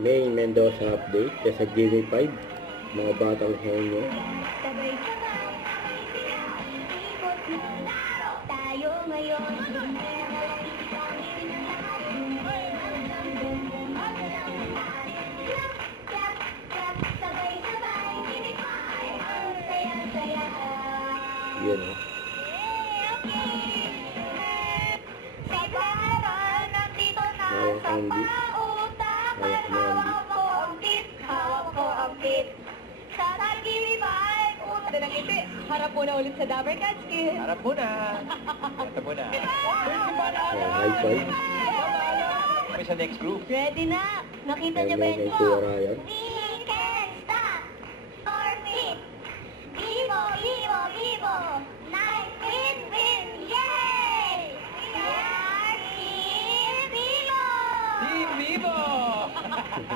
May Mendoza update sa Gimme 5, mga batang henyo. Tayo ngayon. Yun. Hawak Andy. Hawak mo Andy. Harap muna ulit sa Dabber Cats Kids. Harap muna. Ito muna. High five. Kami sa next group. Ready na? Nakita niyo ba Kay yun? Kuya Ryan. We can stop or beat. Vivo, vivo, vivo. Night win, yay! We are Team Vivo! Team Vivo!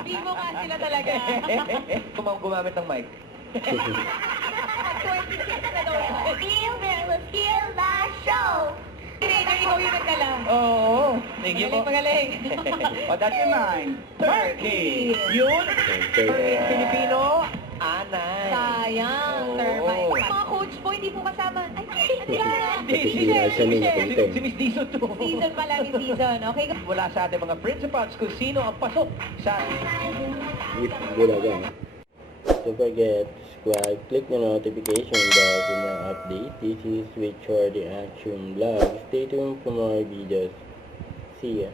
Vivo nga sila talaga. Gumamit ng mic. 26 na daw. Feel will steal the show. Teenager, ikaw yung nagdala. Oo. Thank you po. Magaling. O, that's in mind. Turkey. Yun. Okay. Filipino. Anay. Sayang, Oo. termite. Mga coach po, hindi po kasama. Ay, hindi ka na. Nasisira siya ni Napunte. Si Miss Dizon to. Season pala ni season. Okay, Wala sa ating mga principals kung sino ang pasok sa... If Bulaga. Don't forget, subscribe, click the notification bell for more update. This is Richard the Action Vlog. Stay tuned for more videos. See ya.